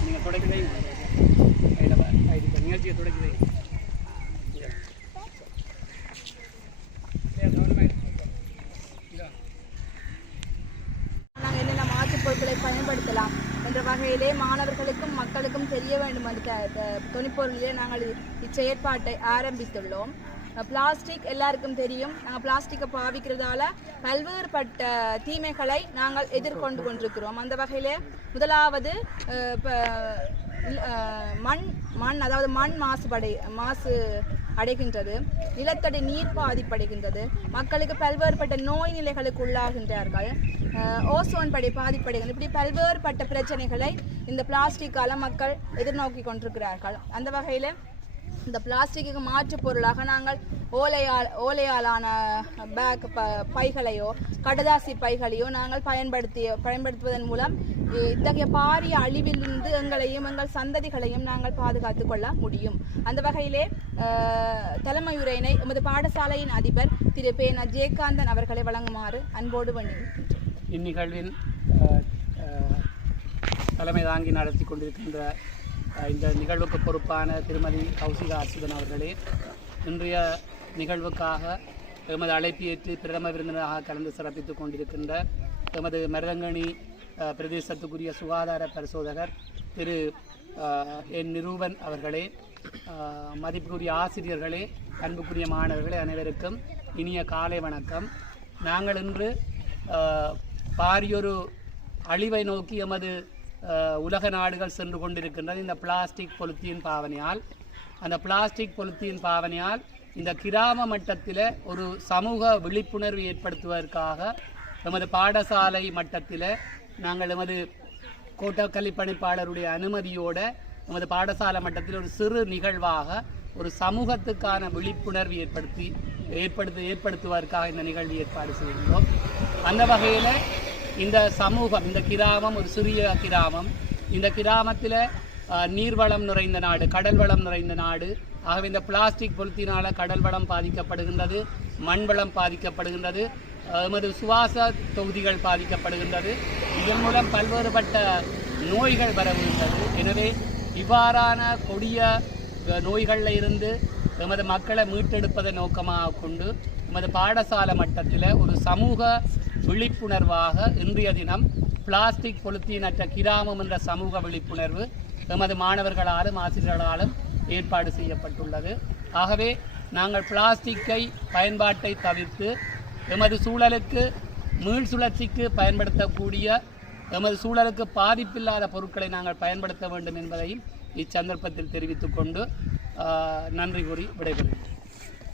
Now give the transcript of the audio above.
நீங்கள் தொடக்கிட்டே நிகழ்ச்சியை பொருட்களை பயன்படுத்தலாம் என்ற வகையிலே மாணவர்களுக்கும் மக்களுக்கும் தெரிய வேண்டும். என்ற துணிப்பொருளிலே நாங்கள் இச்செயற்பாட்டை ஆரம்பித்துள்ளோம். பிளாஸ்டிக் எல்லாருக்கும் தெரியும். நாங்கள் பிளாஸ்டிக்கை பாவிக்கிறதால பல்வேறுபட்ட தீமைகளை நாங்கள் எதிர்கொண்டு கொண்டிருக்கிறோம். அந்த வகையில் முதலாவது மண் மண் அதாவது மண் மாசுபடை மாசு அடைகின்றது. நிலத்தடி நீர் பாதிப்படைகின்றது. மக்களுக்கு பல்வேறுபட்ட நோய் நிலைகளுக்கு உள்ளாகின்றார்கள் ஓசோன் படை பாதிப்படைகின்றது இப்படி பல்வேறுபட்ட பிரச்சனைகளை இந்த பிளாஸ்டிக்கால மக்கள் எதிர்நோக்கி கொண்டிருக்கிறார்கள். அந்த வகையில் இந்த பிளாஸ்டிக்கு மாற்று பொருளாக நாங்கள் ஓலையால் ஓலையாலான பேக் ப பைகளையோ கடதாசி பைகளையோ நாங்கள் பயன்படுத்திய பயன்படுத்துவதன் மூலம் இத்தகைய பாரிய அழிவிலிருந்து எங்களையும் எங்கள் சந்ததிகளையும் நாங்கள் பாதுகாத்து கொள்ள முடியும். அந்த வகையிலே தலைமையுரையினை எமது பாடசாலையின் அதிபர் திரு பேன ஜெயகாந்தன் அவர்களை வழங்குமாறு அன்போடு வேண்டுகின்றேன். இந்நிகழ்வின் தலைமை தாங்கி நடத்தி கொண்டிருக்கின்ற இந்த நிகழ்வுக்கு பொறுப்பான திருமதி கௌசிகா அர்ச்சுதன் அவர்களே இன்றைய நிகழ்வுக்காக எமது அழைப்பு ஏற்று பிரதம விருந்தினராக கலந்து சிறப்பித்துக் கொண்டிருக்கின்ற எமது மருதங்கணி பிரதேசத்துக்குரிய சுகாதார பரிசோதகர் திரு என் நிரூபன் அவர்களே மதிப்புக்குரிய ஆசிரியர்களே அன்புக்குரிய மாணவர்களே அனைவருக்கும் இனிய காலை வணக்கம். நாங்கள் இன்று பாரியொரு அழிவை நோக்கி எமது உலக நாடுகள் சென்று கொண்டிருக்கின்றது இந்த பிளாஸ்டிக் பொலித்தீன் பாவனையால். அந்த பிளாஸ்டிக் பொலித்தீன் பாவனையால் இந்த கிராம மட்டத்தில் ஒரு சமூக விழிப்புணர்வு ஏற்படுத்துவதற்காக எமது பாடசாலை மட்டத்தில் நாங்கள் எமது கோட்டக்கல்வி பணிப்பாளருடைய அனுமதியோட நமது பாடசாலை மட்டத்தில் ஒரு சிறு நிகழ்வாக ஒரு சமூகத்துக்கான விழிப்புணர்வு ஏற்படுத்தி ஏற்படுத்து ஏற்படுத்துவதற்காக இந்த நிகழ்வு ஏற்பாடு செய்கின்றோம் அந்த வகையில் இந்த சமூகம் இந்த கிராமம் ஒரு சிறிய கிராமம். இந்த கிராமத்தில் நீர்வளம் நிறைந்த நாடு கடல் வளம் நிறைந்த நாடு. ஆகவே இந்த பிளாஸ்டிக் பொருத்தினால் கடல் வளம் பாதிக்கப்படுகின்றது மண் வளம் பாதிக்கப்படுகின்றது எமது சுவாச தொகுதிகள் பாதிக்கப்படுகின்றது. இதன் மூலம் பல்வேறுபட்ட நோய்கள் வரவுகின்றது. எனவே இவ்வாறான கொடிய நோய்களில் இருந்து எமது மக்களை மீட்டெடுப்பதை நோக்கமாக கொண்டு எமது பாடசாலை மட்டத்தில் ஒரு சமூக விழிப்புணர்வாக இன்றைய தினம் பிளாஸ்டிக் பொலித்தீனற்ற கிராமம் என்ற சமூக விழிப்புணர்வு எமது மாணவர்களாலும் ஆசிரியர்களாலும் ஏற்பாடு செய்யப்பட்டுள்ளது. ஆகவே நாங்கள் பிளாஸ்டிக்கை பயன்பாட்டை தவிர்த்து எமது சூழலுக்கு மீள் சுழற்சிக்கு பயன்படுத்தக்கூடிய எமது சூழலுக்கு பாதிப்பில்லாத பொருட்களை நாங்கள் பயன்படுத்த வேண்டும் என்பதையும் இச்சந்தர்ப்பத்தில் தெரிவித்துக்கொண்டு நன்றி கூறி விடைபெறுகிறேன்.